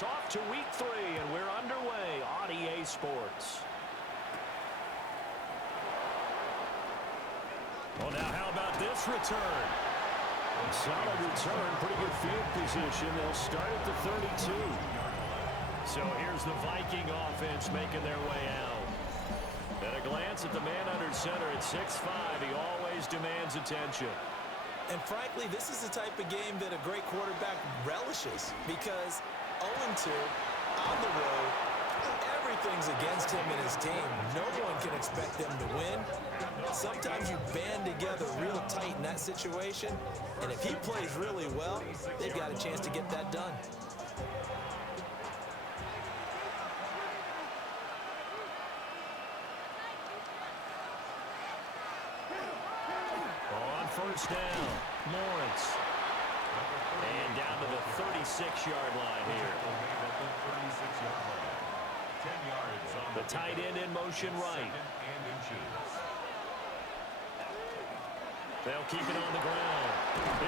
It's off to week 3, and we're underway on EA Sports. Well, now how about this return? Solid return, pretty good field position. They'll start at the 32. So here's the Viking offense making their way out. At a glance at the man under center at 6'5", he always demands attention. And frankly, this is the type of game that a great quarterback relishes because 0-2 on the road, everything's against him and his team. No one can expect them to win. Sometimes you band together real tight in that situation, and if he plays really well, they've got a chance to get that done. On first down, Lawrence. And down to the 36-yard line here. 10 yards on the tight end in motion right. They'll keep it on the ground.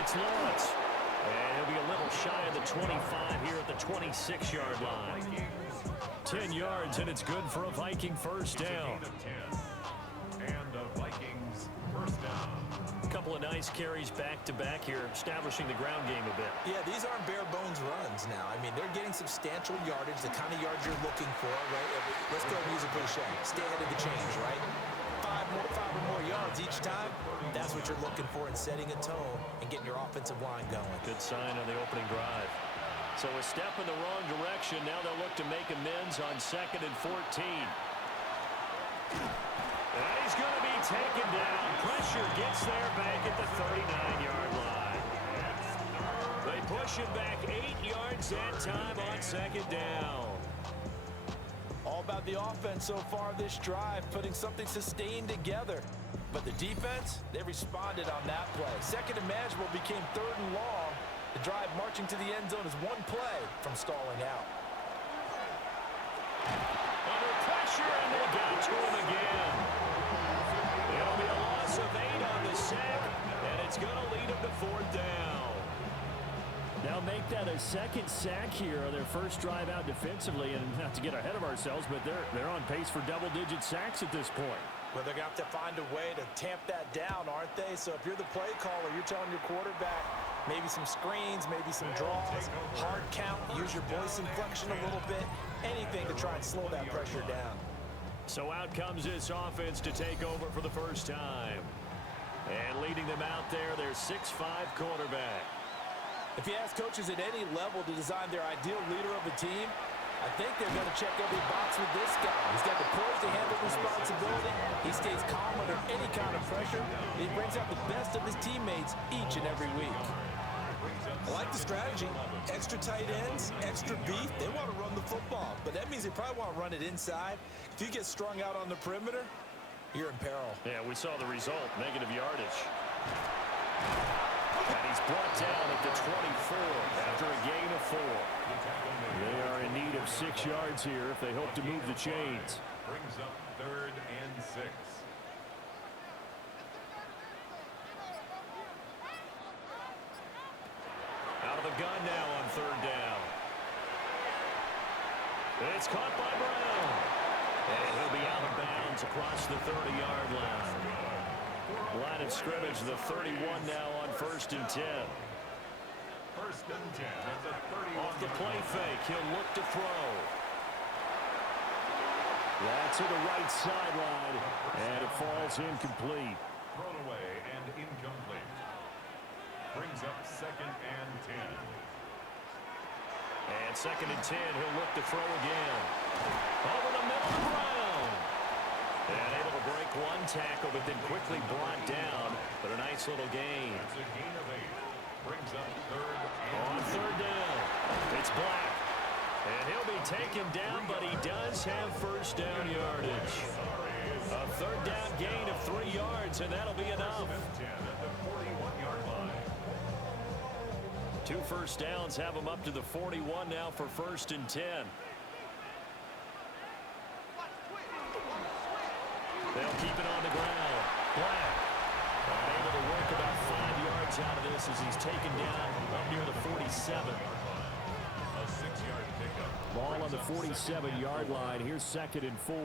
It's Lawrence. And he'll be a little shy of the 25 here at the 26-yard line. 10 yards, and it's good for a Viking first down. And a Vikings first down. A couple of nice carries back-to-back here, establishing the ground game a bit. Yeah, these aren't bare-bones runs now. I mean, they're getting substantial yardage, the kind of yards you're looking for, right? Let's go use a cliche. Stay ahead of the change, right? Five or more yards each time, that's what you're looking for in setting a tone and getting your offensive line going. Good sign on the opening drive. So a step in the wrong direction. Now they'll look to make amends on 2nd and 14. And he's going to be taken down. Pressure gets there back at the 39-yard line. They push him back 8 yards that time on 2nd down. All about the offense so far this drive, putting something sustained together. But the defense, they responded on that play. Second and manageable became 3rd and long. The drive marching to the end zone is one play from stalling out. Under pressure, and they got to him again. It'll be a loss of 8 on the sack, and it's going to lead him to 4th down. They'll make that a 2nd sack here on their first drive out defensively, and not to get ahead of ourselves, but they're on pace for double-digit sacks at this point. Well, they're going to have to find a way to tamp that down, aren't they? So if you're the play caller, you're telling your quarterback maybe some screens, maybe some draws, hard count, use your voice inflection a little bit, anything to try and slow that pressure down. So out comes this offense to take over for the first time. And leading them out there, their 6'5" quarterback. If you ask coaches at any level to design their ideal leader of a team, I think they're going to check every box with this guy. He's got the poise to handle responsibility. He stays calm under any kind of pressure. He brings out the best of his teammates each and every week. I like the strategy. Extra tight ends, extra beef. They want to run the football, but that means they probably want to run it inside. If you get strung out on the perimeter, you're in peril. Yeah, we saw the result, negative yardage. And he's brought down at the 24 after a gain of 4. They are in need of 6 yards here if they hope to move the chains. Brings up 3rd and 6. Out of the gun now on 3rd down. It's caught by Brown. And he'll be out of bounds across the 30-yard line. Line of scrimmage, the 31 now on 1st and 10. 1st and 10 at the 31. Off the play fake, he'll look to throw. That's to the right sideline, and it falls incomplete. Thrown away and incomplete. Brings up 2nd and 10. And 2nd and 10, he'll look to throw again. Over the middle of Brown. And able to break one tackle, but then quickly brought down. But a nice little gain. That's a gain of 8. Brings up 3rd On 3rd down, it's Black. And he'll be taken down, but he does have first down yardage. A 3rd down gain of 3 yards, and that'll be enough. 10 at the 41-yard line. 2 first downs have him up to the 41 now for 1st and 10. They'll keep it on the ground. Black able to work about 5 yards out of this as he's taken down up near the 47. A 6-yard pickup ball on the 47-yard line. Here's 2nd and 4.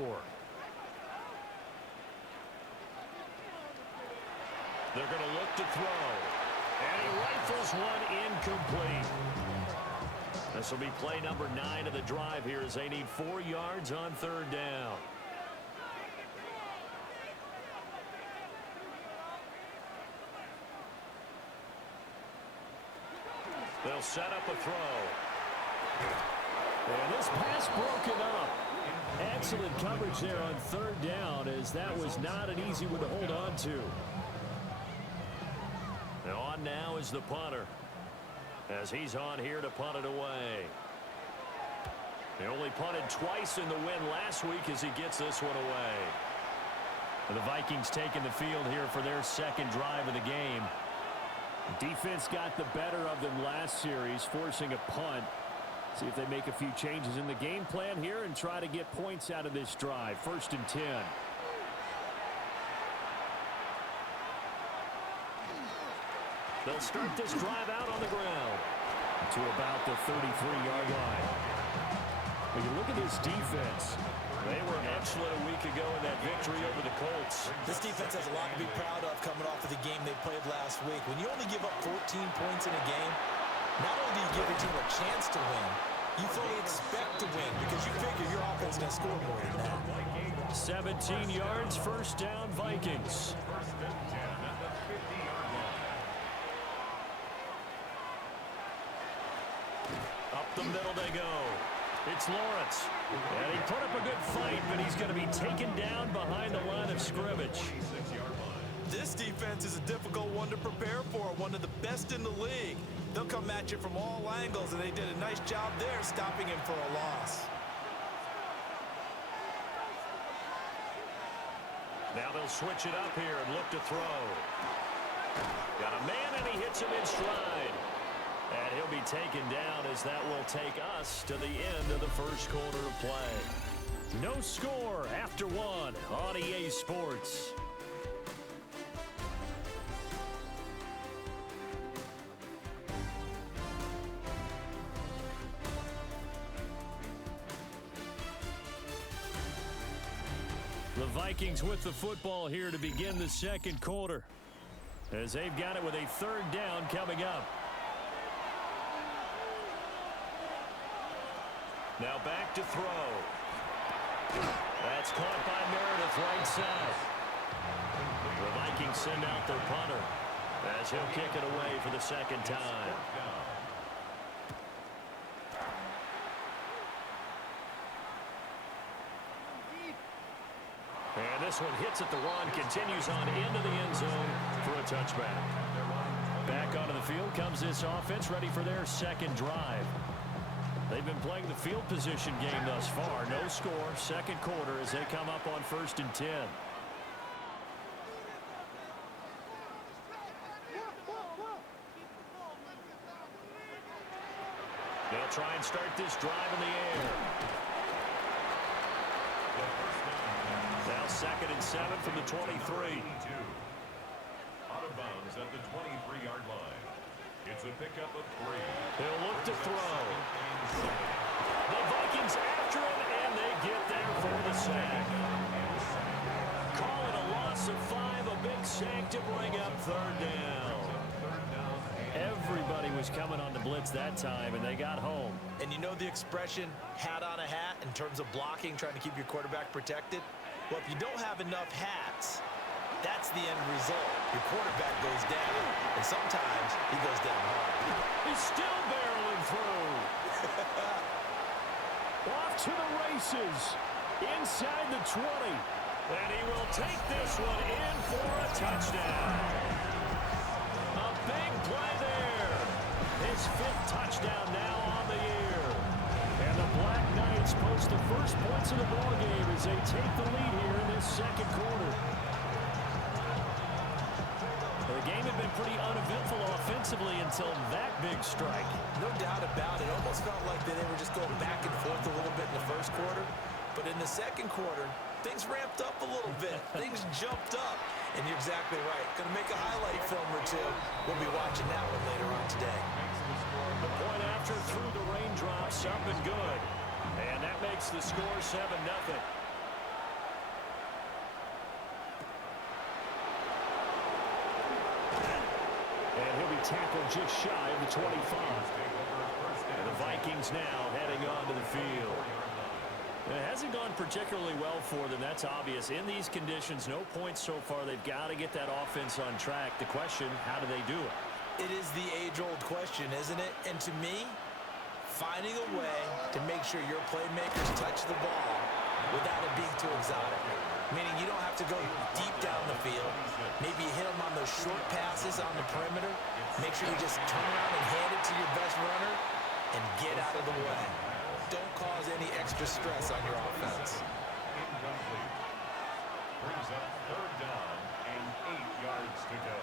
They're going to look to throw. And he rifles one incomplete. This will be play number 9 of the drive here as they need 4 yards on 3rd down. They'll set up a throw. And this pass broken up. Excellent coverage there on 3rd down, as that was not an easy one to hold on to. Now on now is the punter, as he's on here to punt it away. They only punted twice in the win last week as he gets this one away. And the Vikings taking the field here for their 2nd drive of the game. Defense got the better of them last series, forcing a punt. See if they make a few changes in the game plan here and try to get points out of this drive. 1st and 10. They'll start this drive out on the ground to about the 33-yard line. When you look at this defense, they were excellent a week ago in that victory over the Colts. This defense has a lot to be proud of coming off of the game they played last week. When you only give up 14 points in a game, not only do you give your team a chance to win, you fully expect to win because you figure your offense is going to score more than that. 17 yards, 1st down, Vikings. Up the middle they go. It's Lawrence. And he put up a good fight, but he's going to be taken down behind the line of scrimmage. This defense is a difficult one to prepare for, one of the best in the league. They'll come at you from all angles, and they did a nice job there stopping him for a loss. Now they'll switch it up here and look to throw. Got a man, and he hits him in stride. And he'll be taken down as that will take us to the end of the 1st quarter of play. No score after 1 on EA Sports. The Vikings with the football here to begin the 2nd quarter, as they've got it with a 3rd down coming up. Now back to throw. That's caught by Meredith right side. The Vikings send out their punter as he'll kick it away for the 2nd time. And this one hits at the run, continues on into the end zone for a touchback. Back onto the field comes this offense, ready for their 2nd drive. They've been playing the field position game thus far. No score, 2nd quarter as they come up on 1st and 10. They'll try and start this drive in the air. Now 2nd and 7 from the 23. Out of bounds at the 23-yard line. It's a pickup of 3. They'll look to throw. The Vikings after him, and they get there for the sack. Call it a loss of 5, a big sack to bring up 3rd down. Everybody was coming on the blitz that time, and they got home. And you know the expression, hat on a hat, in terms of blocking, trying to keep your quarterback protected? Well, if you don't have enough hats, that's the end result. Your quarterback goes down, and sometimes he goes down hard. He's still barreling through. Off to the races. Inside the 20. And he will take this one in for a touchdown. A big play there. His 5th touchdown now on the year. And the Black Knights post the first points of the ballgame as they take the lead here in this 2nd quarter. The game had been pretty uneventful offensively until that big strike. No doubt about it. Almost felt like they were just going back and forth a little bit in the 1st quarter. But in the 2nd quarter, things ramped up a little bit. Things jumped up. And you're exactly right. Going to make a highlight film or two. We'll be watching that one later on today. The point after through the raindrops, up and good. And that makes the score 7-0. And he'll be tackled just shy of the 25. And the Vikings now heading onto the field. It hasn't gone particularly well for them. That's obvious. In these conditions, no points so far. They've got to get that offense on track. The question, how do they do it? It is the age-old question, isn't it? And to me, finding a way to make sure your playmakers touch the ball without it being too exotic. Meaning you don't have to go deep down the field. Maybe you hit them on those short passes on the perimeter. Make sure you just turn around and hand it to your best runner and get out of the way. Don't cause any extra stress on your offense. Incomplete. Brings up third down and 8 yards to go.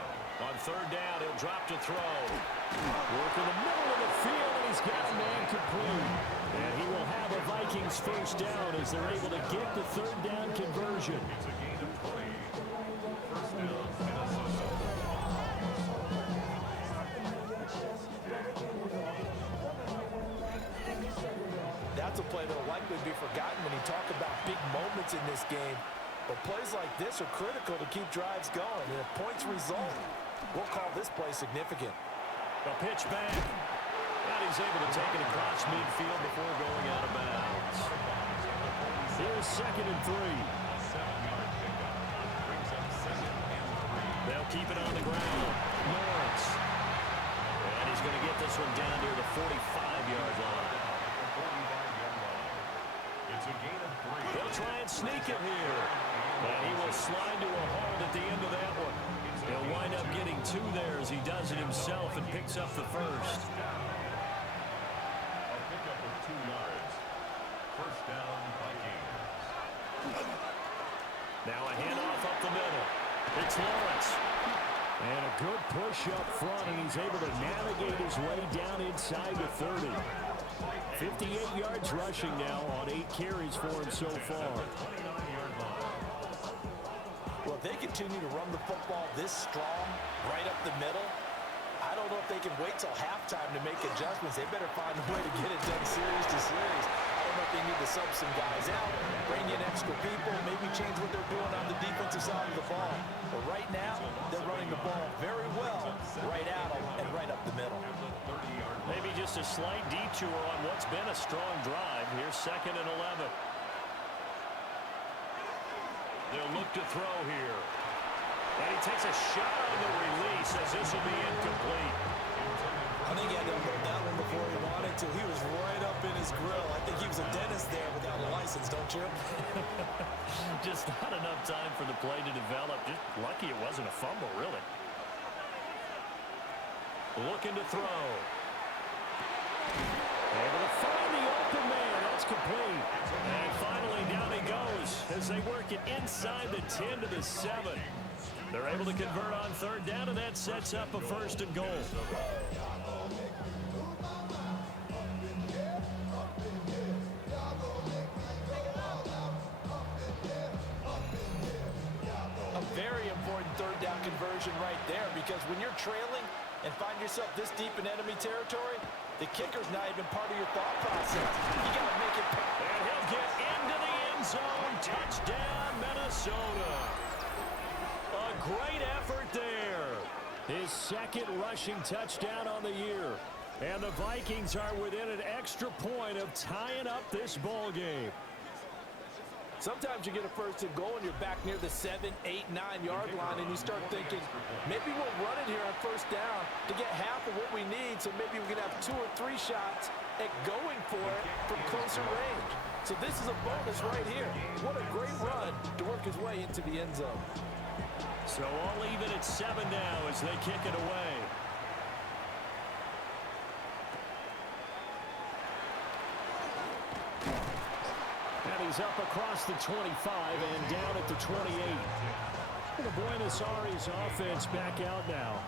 On third down, he'll drop to throw. Work in the middle of the field, and he's got a man complete. And he will have a Vikings first down as they're able to get the third down conversion. It's a gain of 3. First down, Minnesota. That's a play that will likely be forgotten when you talk about big moments in this game. But plays like this are critical to keep drives going. And if points result, we'll call this play significant. The pitch back. And he's able to take it across midfield before going out of bounds. Here's 2nd and 3. 7-yard pickup. Brings up 2nd and 3. They'll keep it on the ground. Lawrence. And he's going to get this one down near the 45-yard line. It's a gain of 3. He'll try and sneak it here. And he will slide to a hold at the end of that one. He'll wind up getting 2 there as he does it himself and picks up the first. A pickup of 2 yards. First down, Vikings. Now a handoff up the middle. It's Lawrence. And a good push up front, and he's able to navigate his way down inside the 30. 58 yards rushing now on 8 carries for him so far. Well, if they continue to run the football this strong, right up the middle, I don't know if they can wait till halftime to make adjustments. They better find a way to get it done series to series. I don't know if they need to sub some guys out, bring in extra people, maybe change what they're doing on the defensive side of the ball. But right now, they're running the ball very well right at them and right up the middle. Maybe just a slight detour on what's been a strong drive. Here's 2nd and 11. They'll look to throw here. And he takes a shot on the release as this will be incomplete. I think he had to unload that one before he wanted to. He was right up in his grill. I think he was a dentist there without a license, don't you? Just not enough time for the play to develop. Just lucky it wasn't a fumble, really. Looking to throw. Able to find the open man. That's complete. And finally down he goes as they work it inside the 10 to the 7. They're able to convert on third down, and that sets up a 1st and goal. A very important third down conversion right there, because when you're trailing and find yourself this deep in enemy territory, the kicker's not even part of your thought process. You got to make it. And he'll get into the end zone. Touchdown, Minnesota. A great effort there. His 2nd rushing touchdown on the year. And the Vikings are within an extra point of tying up this ball game. Sometimes you get a 1st and goal and you're back near the 7, 8, 9-yard line, and you start thinking, maybe we'll run it here on 1st down to get half of what we need, so maybe we can have 2 or 3 shots at going for it from closer range. So this is a bonus right here. What a great run to work his way into the end zone. So all even at 7 now as they kick it away. And he's up across the 25 and down at the 28. The Buenos Aires offense back out now.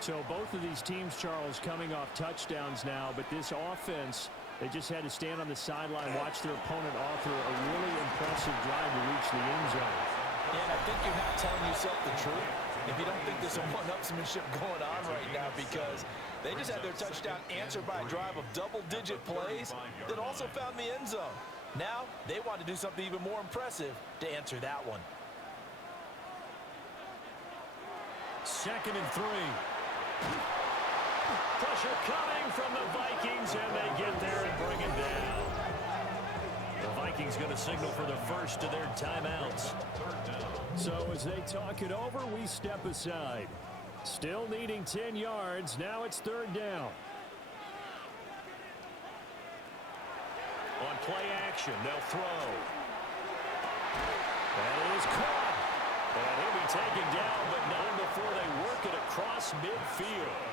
So both of these teams, Charles, coming off touchdowns now, but this offense, they just had to stand on the sideline, watch their opponent author a really impressive drive to reach the end zone. And I think you're not telling yourself the truth. if you don't think there's some one-upsmanship going on right now, because they just had their touchdown answered by a drive of double-digit plays that also found the end zone. Now they want to do something even more impressive to answer that one. 2nd and 3. Pressure coming from the Vikings, and they get there and bring it down. The Vikings going to signal for the first of their timeouts. So as they talk it over, we step aside. Still needing 10 yards. Now it's 3rd down. On play action, they'll throw. And it is caught. And he'll be taken down, but not before they work it across midfield.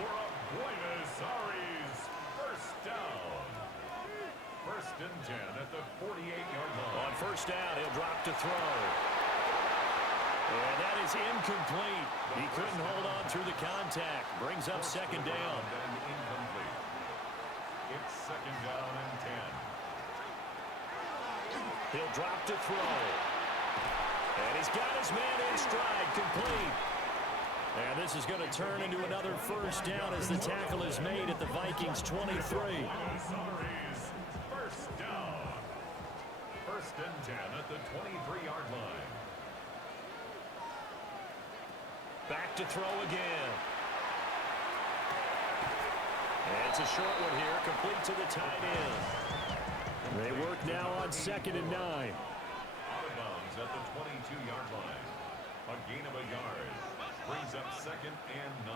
For a Buenos Aires first down. 1st and 10 at the 48-yard line. On 1st down, he'll drop to throw. And that is incomplete. He couldn't hold on through the contact. Brings up 2nd down. And incomplete. It's 2nd down and 10. He'll drop to throw. And he's got his man in stride, complete. And this is going to turn into another 1st down as the tackle is made at the Vikings 23. First down. 1st and 10 at the 23-yard line. Back to throw again. And it's a short one here, complete to the tight end. They work now on 2nd and 9. Out of bounds at the 22-yard line. A gain of a yard. Brings up 2nd and 9.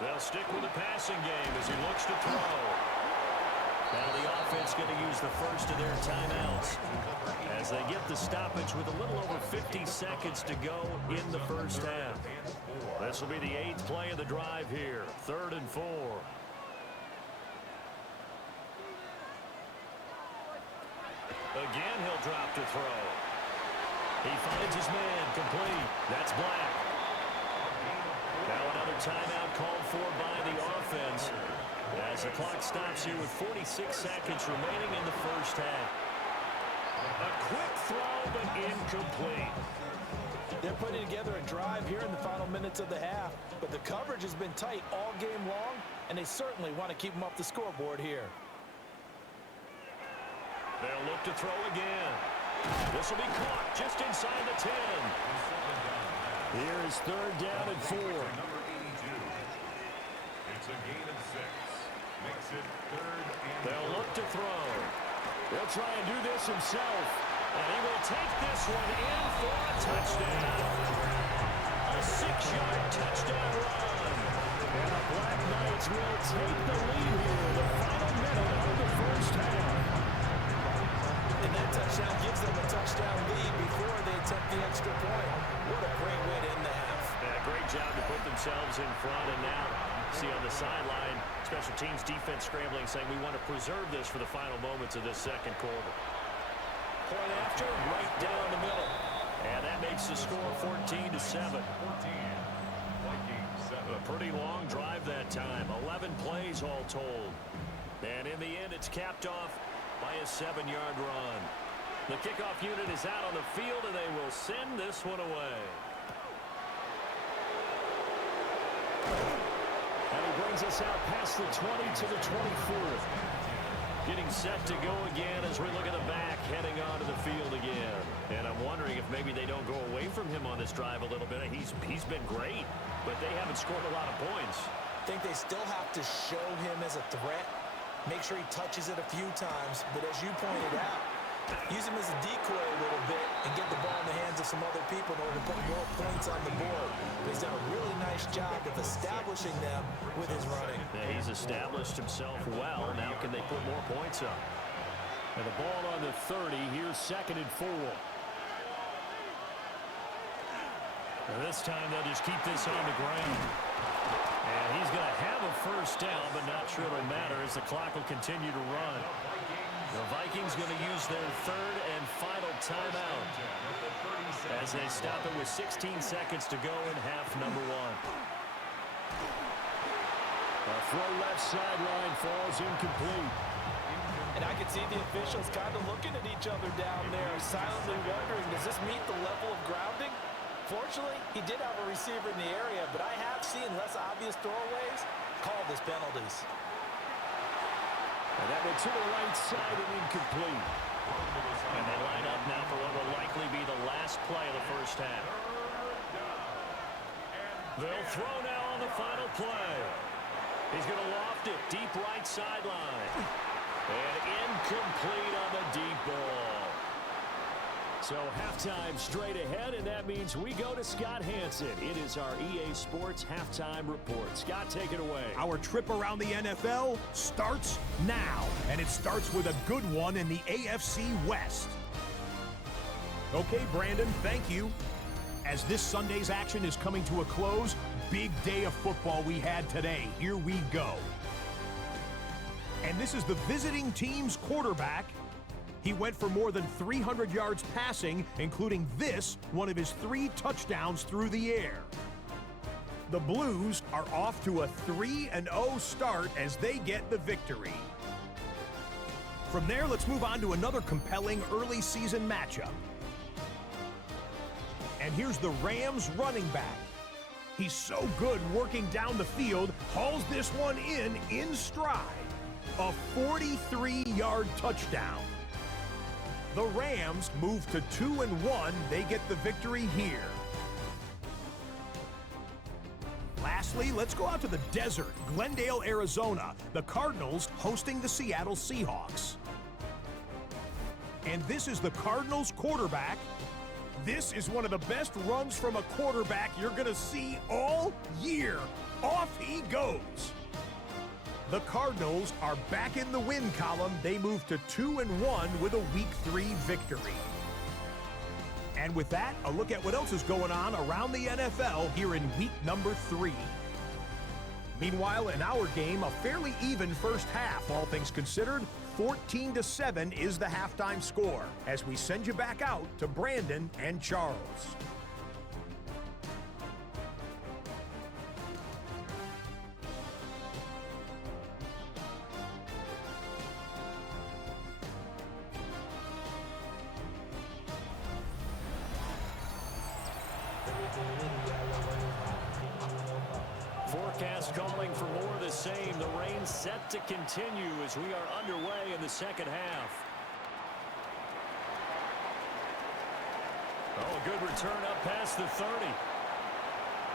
They'll stick with the passing game as he looks to throw. Now the offense going to use the first of their timeouts as they get the stoppage with a little over 50 seconds to go in the 1st half. This will be the 8th play of the drive here. 3rd and 4. Again, he'll drop to throw. He finds his man, complete. That's Black. Now another timeout called for by the offense as the clock stops here with 46 seconds remaining in the 1st half. A quick throw, but incomplete. They're putting together a drive here in the final minutes of the half, but the coverage has been tight all game long, and they certainly want to keep them off the scoreboard here. They'll look to throw again. This will be caught just inside the 10. Here is 3rd down and 4. Number 82. It's a gain of 6. Makes it 3rd and 4. They'll look to throw. They'll try and do this himself. And he will take this one in for a touchdown. A 6-yard touchdown run. And the Black Knights will take the lead here in the final minute of the 1st half. And that touchdown gives them a touchdown lead before they attempt the extra point. What a great way to end the half. Yeah, great job to put themselves in front. And now, see on the sideline, special teams defense scrambling, saying we want to preserve this for the final moments of this 2nd quarter. Point after, right down the middle. And that makes the score 14-7. 14. Vikings 7. A pretty long drive that time. 11 plays all told. And in the end, it's capped off by a 7-yard run. The kickoff unit is out on the field, and they will send this one away. And he brings us out past the 20 to the 24. Getting set to go again as we look at the back, heading onto the field again. And I'm wondering if maybe they don't go away from him on this drive a little bit. He's been great, but they haven't scored a lot of points. I think they still have to show him as a threat. Make sure he touches it a few times, but as you pointed out, use him as a decoy a little bit and get the ball in the hands of some other people in order to put more points on the board. But he's done a really nice job of establishing them with his running. Yeah, he's established himself well. Now can they put more points up? And the ball on the 30. Here's 2nd and 4. And this time they'll just keep this on the ground. And he's going to have a 1st down, but not sure it'll matter as the clock will continue to run. The Vikings going to use their 3rd and final timeout as they stop it with 16 seconds to go in half number 1. A throw left sideline falls incomplete. And I can see the officials kind of looking at each other down there, silently wondering, does this meet the level of grounding? Fortunately, he did have a receiver in the area, but I have seen less obvious throwaways called as penalties. And that went to the right side and incomplete. And they line up now for what will likely be the last play of the first half. They'll throw now on the final play. He's going to loft it deep right sideline. And incomplete on the deep ball. So halftime straight ahead, and that means we go to Scott Hanson. It is our EA Sports Halftime Report. Scott, take it away. Our trip around the NFL starts now, and it starts with a good one in the AFC West. Okay, Brandon, thank you. As this Sunday's action is coming to a close, big day of football we had today. Here we go. And this is the visiting team's quarterback. He went for more than 300 yards passing, including this, one of his 3 touchdowns through the air. The Blues are off to a 3-0 start as they get the victory. From there, let's move on to another compelling early season matchup. And here's the Rams running back. He's so good working down the field, hauls this one in stride. A 43-yard touchdown. The Rams move to 2-1. They get the victory here. Lastly, let's go out to the desert, Glendale, Arizona. The Cardinals hosting the Seattle Seahawks. And this is the Cardinals quarterback. This is one of the best runs from a quarterback you're going to see all year. Off he goes. The Cardinals are back in the win column. They move to 2-1 with a Week 3 victory. And with that, a look at what else is going on around the NFL here in week number 3. Meanwhile, in our game, a fairly even first half, all things considered. 14-7 is the halftime score as we send you back out to Brandon and Charles. Forecast calling for more of the same. The rain set to continue as we are underway in the second half. Oh, a good return up past the 30.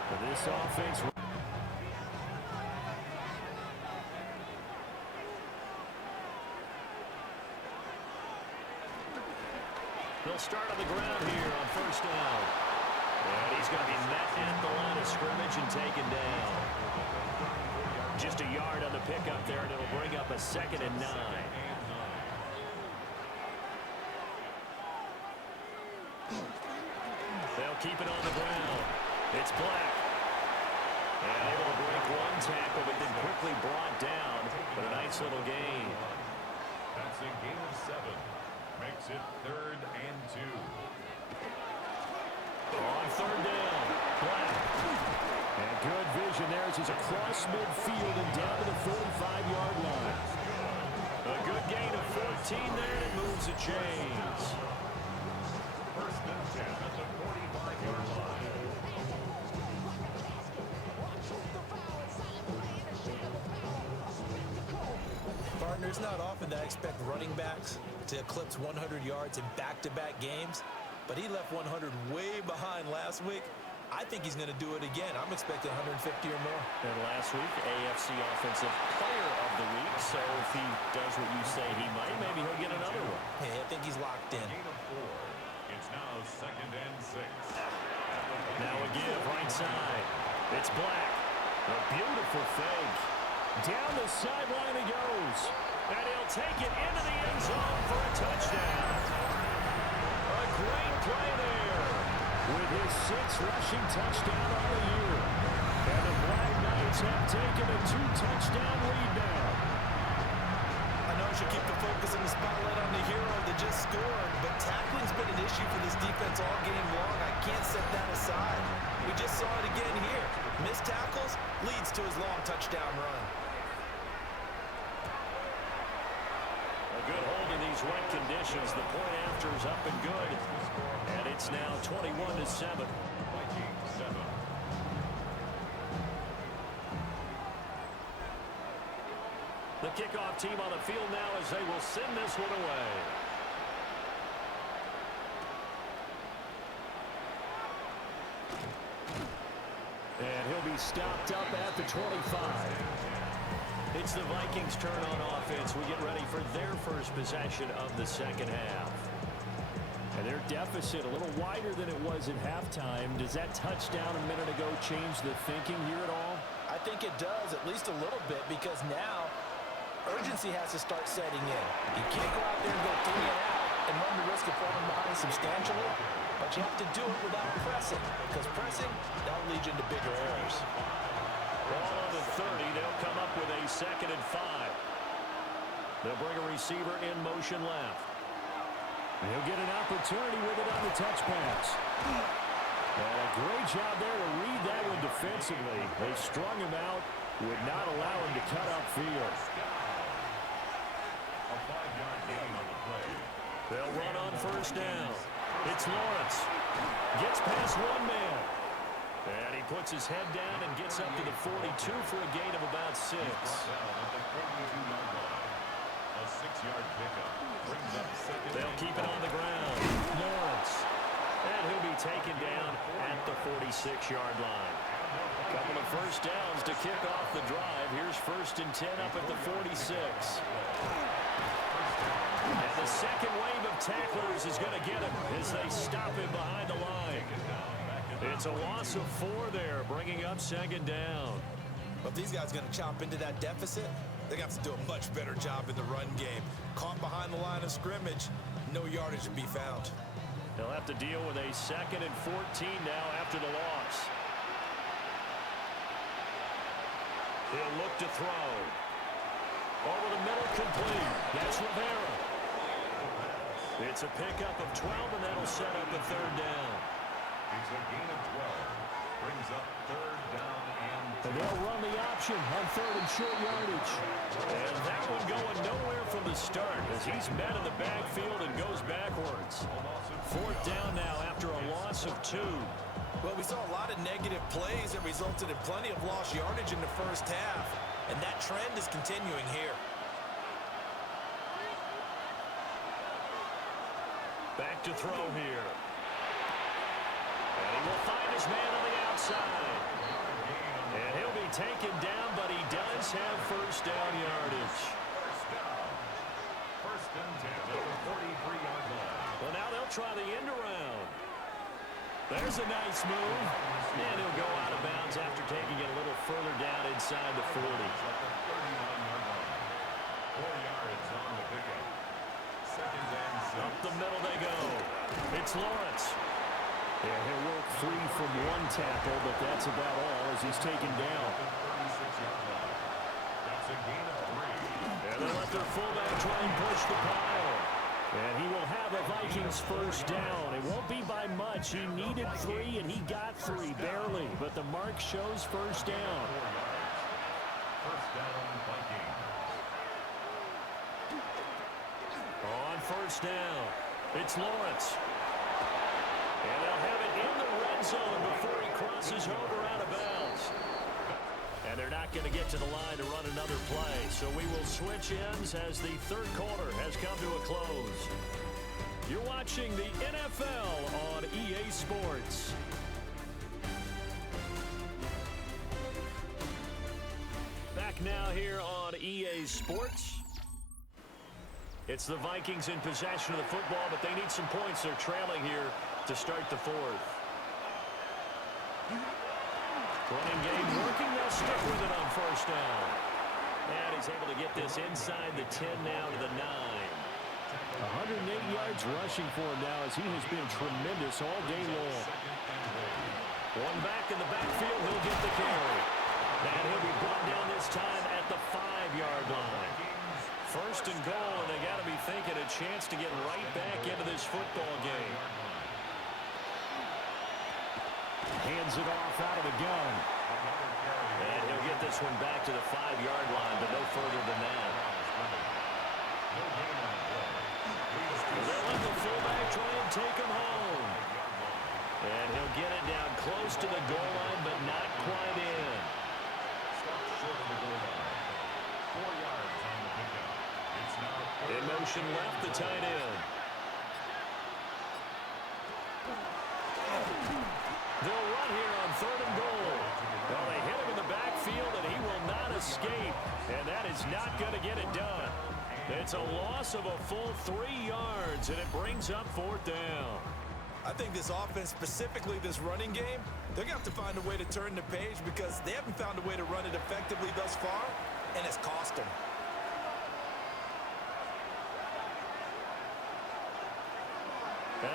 For this offense. They'll start on the ground here on first down. And he's going to be met at the line of scrimmage and taken down. Just a yard on the pickup there, and it'll bring up a 2nd and 9. They'll keep it on the ground. It's Black. And able to break one tackle, but then quickly brought down. But a nice little gain. That's a gain of 7. Makes it 3rd and 2. On 3rd down, Black. And good vision there as he's across midfield and down to the 45-yard line. A good gain of 14 there, and it moves the chains. 1st and 10 at the 45-yard line. Partner, it's not often that I expect running backs to eclipse 100 yards in back-to-back games, but he left 100 way behind last week. I think he's going to do it again. I'm expecting 150 or more. And last week, AFC Offensive Player of the Week. So if he does what you say he might, maybe he'll get another one. Hey, I think he's locked in. Gain of 4. It's now 2nd and 6. Now a give, right side. It's Black. A beautiful fake. Down the sideline he goes. And he'll take it into the end zone for a touchdown. A great play there. With his 6th rushing touchdown on the year. And the Black Knights have taken a 2-touchdown lead now. I know I should keep the focus and the spotlight on the hero that just scored, but tackling's been an issue for this defense all game long. I can't set that aside. We just saw it again here. Missed tackles leads to his long touchdown run. A good wet conditions. The point after is up and good. And it's now 21-7. Vikings 7. The kickoff team on the field now as they will send this one away. And he'll be stopped up at the 25. It's the Vikings' turn on offense. We get ready for their first possession of the second half. And their deficit a little wider than it was at halftime. Does that touchdown a minute ago change the thinking here at all? I think it does, at least a little bit, because now urgency has to start setting in. You can't go out there and go 3 and out and run the risk of falling behind substantially, but you have to do it without pressing, because pressing, that'll lead you into bigger errors. Ball on the 30. They'll come up with a 2nd and 5. They'll bring a receiver in motion left. He'll get an opportunity with it on the touch pass. And a great job there to read that one defensively. They strung him out, would not allow him to cut upfield. A 5-yard gain on the play. They'll run on first down. It's Lawrence. Gets past one man. And he puts his head down and gets up to the 42 for a gain of about 6. Down at the 42-yard line. A 6-yard pickup brings up 2nd. They'll keep it on the ground. Lawrence. And he'll be taken down at the 46-yard line. A couple of first downs to kick off the drive. Here's 1st and 10 up at the 46. And the second wave of tacklers is going to get him as they stop him behind the line. It's a loss of 4 there, bringing up 2nd down. But these guys are going to chop into that deficit. They're going to have to do a much better job in the run game. Caught behind the line of scrimmage, no yardage to be found. They'll have to deal with a 2nd and 14 now after the loss. He'll look to throw. Over the middle, complete. That's Rivera. It's a pickup of 12, and that'll set up a 3rd down. It's a gain of 12. Brings up 3rd down and They'll run the option on 3rd and short yardage. And that one going nowhere from the start as he's met in the backfield and goes backwards. 4th down now after a loss of 2. Well, we saw a lot of negative plays that resulted in plenty of lost yardage in the first half, and that trend is continuing here. Back to throw here. And he will find his man on the outside. And he'll be taken down, but he does have 1st down yardage. 1st and 10 at the 43-yard line. Well, now they'll try the end around. There's a nice move. And he'll go out of bounds after taking it a little further down inside the 40. At the 39-yard line. 4 yards on the pickup. 2nd and 6. Up the middle they go. It's Lawrence. Yeah, he'll work free from one tackle, but that's about all as he's taken down. That's a gain of 3. And they'll let their fullback try and push the pile. And he will have a Vikings 1st down. It won't be by much. He needed 3, and he got 3, barely. But the mark shows 1st down. 1st down, Vikings. On 1st down, it's Lawrence. And they'll have it in the red zone before he crosses over out of bounds. And they're not going to get to the line to run another play. So we will switch ends as the 3rd quarter has come to a close. You're watching the NFL on EA Sports. Back now here on EA Sports. It's the Vikings in possession of the football, but they need some points. They're trailing here to start the 4th. Running game working. They'll stick with it on 1st down. And he's able to get this inside the 10 now to the 9. 108 yards rushing for him now as he has been tremendous all day long. One back in the backfield. He'll get the carry. And he'll be brought down this time at the 5-yard line. 1st and goal, and they got to be thinking a chance to get right back into this football game. Hands it off out of the gun. And he'll get this one back to the 5-yard line, but no further than that. fullback try and take him home. And he'll get it down close to the goal line, but not quite in. Stopped short of the goal line. 4 yards on the pickup. It's now In motion left, the tight end. They'll run here on 3rd and goal. Well, they hit him in the backfield, and he will not escape. And that is not going to get it done. It's a loss of a full 3 yards, and it brings up 4th down. I think this offense, specifically this running game, they're going to have to find a way to turn the page because they haven't found a way to run it effectively thus far, and it's cost them.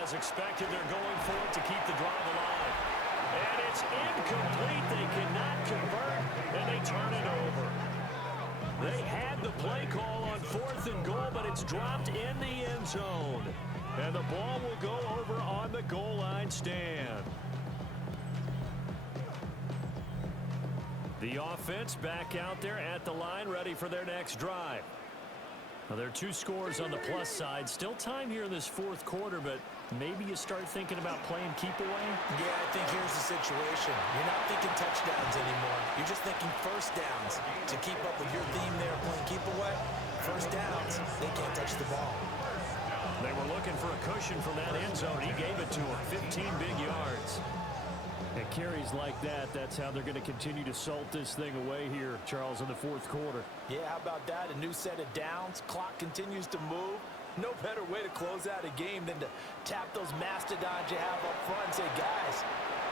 As expected, they're going for it to keep the drive alive. And it's incomplete. They cannot convert, and they turn it over. They had the play call on 4th and goal, but it's dropped in the end zone. And the ball will go over on the goal line stand. The offense back out there at the line, ready for their next drive. Well, there are 2 scores on the plus side. Still time here in this 4th quarter, but maybe you start thinking about playing keep away? Yeah, I think here's the situation. You're not thinking touchdowns anymore. You're just thinking first downs. To keep up with your theme there, playing keep away, first downs, they can't touch the ball. They were looking for a cushion from that end zone. He gave it to him, 15 big yards. And carries like that, that's how they're going to continue to salt this thing away here, Charles, in the 4th quarter. Yeah, how about that? A new set of downs. Clock continues to move. No better way to close out a game than to tap those mastodons you have up front and say, guys,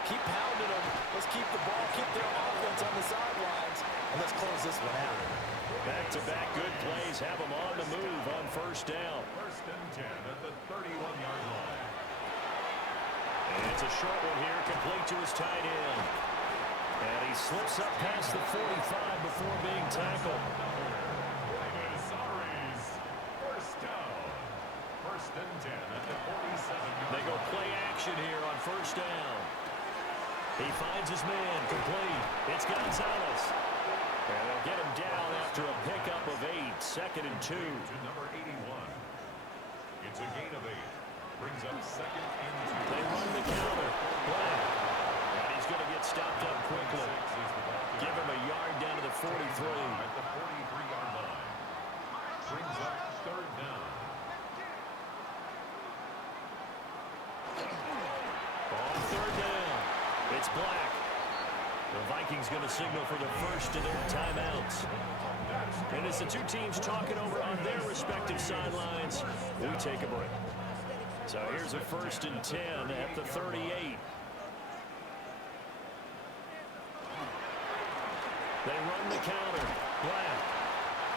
keep pounding them. Let's keep the ball, keep their offense on the sidelines, and let's close this one out. Back-to-back good plays have them on the move on 1st down. 1st and 10 at the 31-yard line. And it's a short one here, complete to his tight end. And he slips up past the 45 before being tackled. Sorry's 1st down. 1st and 10 at the 47-yard line. They go play action here on 1st down. He finds his man, complete. It's Gonzalez. And they'll get him down after a pickup of 8, 2nd and 2. To number 81. It's a gain of 8. Brings up 2nd and 2. They run the counter. Black. And he's going to get stopped up quickly. Give him a yard down to the 43. At the 43-yard line. Brings up 3rd down. On 3rd down, it's Black. The Vikings going to signal for the first of their timeouts. And as the 2 teams talking over on their respective sidelines, we take a break. So here's a 1st and 10 at the 38. They run the counter. Black.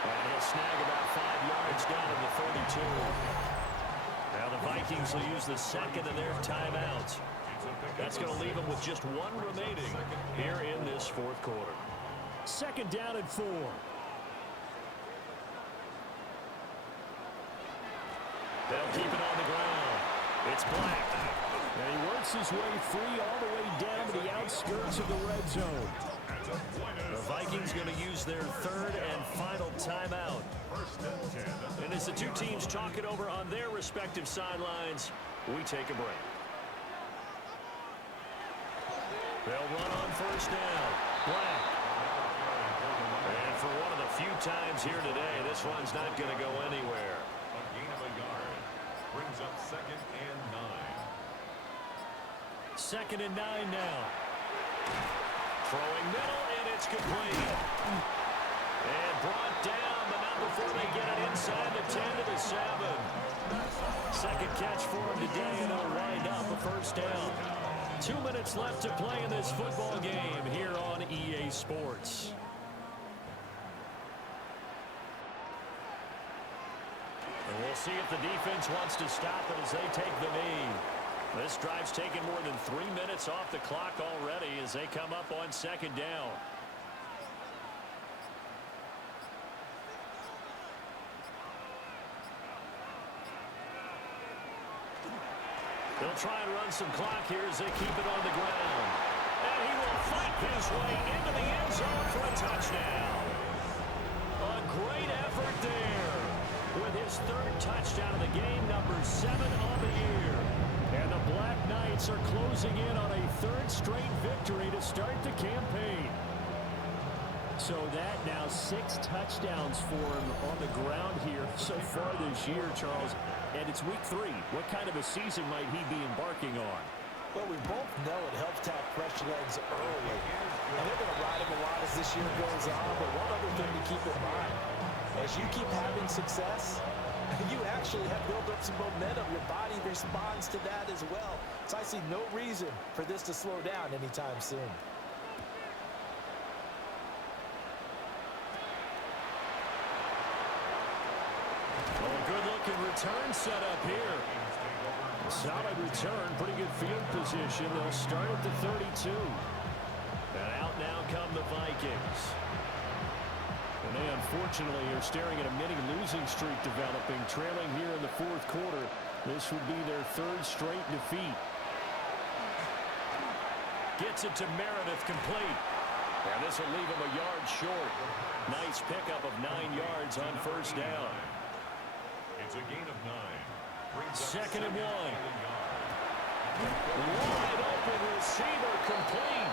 And he'll snag about 5 yards down to the 32. Now the Vikings will use the 2nd of their timeouts. That's going to leave them with just 1 remaining here in this 4th quarter. 2nd down and 4. They'll keep it on the ground. It's Black. And he works his way free all the way down to the outskirts of the red zone. The Vikings going to use their 3rd and final timeout. And as the 2 teams talk it over on their respective sidelines, we take a break. They'll run on 1st down. Black. And for one of the few times here today, this one's not going to go anywhere. A gain of a yard. Brings up 2nd and 9. 2nd and 9 now. Throwing middle, and it's complete. And brought down, but not before they get it inside the 10 to the 7. 2nd catch for him today, and they'll wind up a 1st down. 2 minutes left to play in this football game here on EA Sports. And we'll see if the defense wants to stop it as they take the knee. This drive's taken more than 3 minutes off the clock already as they come up on 2nd down. They'll try and run some clock here as they keep it on the ground. And he will fight his way into the end zone for a touchdown. A great effort there with his his third touchdown of the game, number 7 on the year. And the Black Knights are closing in on a third straight victory to start the campaign. So that now 6 touchdowns for him on the ground here so far this year, Charles. And it's week 3. What kind of a season might he be embarking on? Well, we both know it helps to have fresh legs early. And they're going to ride him a lot as this year goes on. But one other thing to keep in mind, as you keep having success, you actually have built up some momentum. Your body responds to that as well. So I see no reason for this to slow down anytime soon. Well, a good-looking return set up here. Solid return, pretty good field position. They'll start at the 32. And out now come the Vikings. And they unfortunately are staring at a mini losing streak developing, trailing here in the 4th quarter. This would be their 3rd straight defeat. Gets it to Meredith, complete. And this will leave him a yard short. Nice pickup of 9 yards on first down. It's a gain of 9. 2nd and 1. Wide open receiver, complete.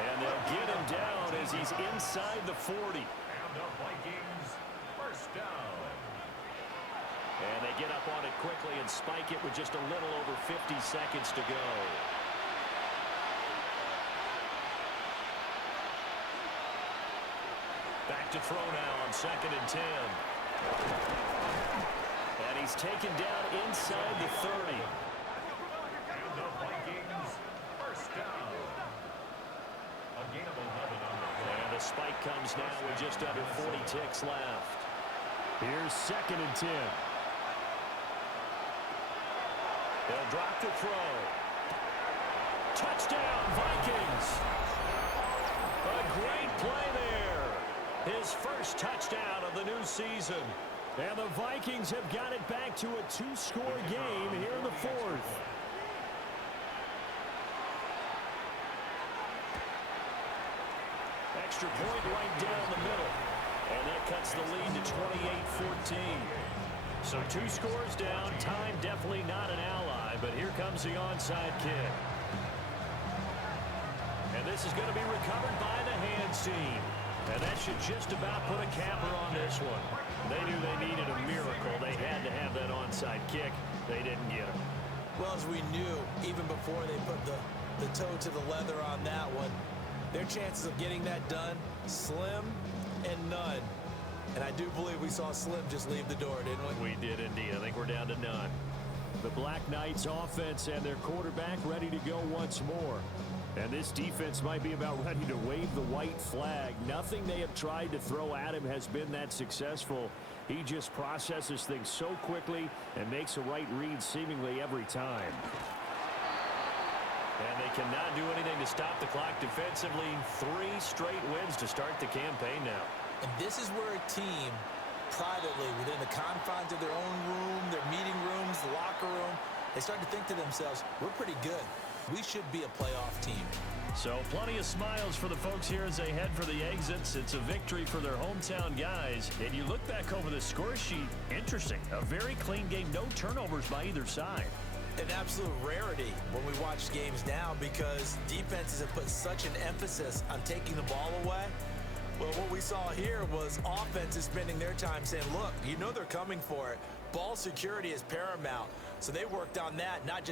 And they'll get him down as he's inside the 40. And the Vikings, first down. And they get up on it quickly and spike it with just a little over 50 seconds to go. Back to throw now on 2nd and 10. And he's taken down inside the 30. And the Vikings, first down. A gain of 11 on the play. And the spike comes now with just under 40 ticks left. Here's 2nd and 10. They'll drop the throw. Touchdown, Vikings! A great play there. His first touchdown of the new season. And the Vikings have got it back to a 2-score game here in the 4th. Extra point right down the middle. And that cuts the lead to 28-14. So 2 scores down. Time definitely not an ally, but here comes the onside kick. And this is going to be recovered by the hands team. And that should just about put a capper on this one. They knew they needed a miracle. They had to have that onside kick. They didn't get it. Well, as we knew, even before they put the toe to the leather on that one, their chances of getting that done, slim and none. And I do believe we saw Slim just leave the door, didn't we? We did indeed. I think we're down to none. The Black Knights offense and their quarterback ready to go once more. And this defense might be about ready to wave the white flag. Nothing they have tried to throw at him has been that successful. He just processes things so quickly and makes a right read seemingly every time. And they cannot do anything to stop the clock defensively. 3 straight wins to start the campaign now. And this is where a team, privately, within the confines of their own room, their meeting rooms, the locker room, they start to think to themselves, we're pretty good. We should be a playoff team. So plenty of smiles for the folks here as they head for the exits. It's a victory for their hometown guys. And you look back over the score sheet, interesting. A very clean game, no turnovers by either side. An absolute rarity when we watch games now because defenses have put such an emphasis on taking the ball away. Well, what we saw here was offenses spending their time saying, look, you know they're coming for it. Ball security is paramount. So they worked on that, not just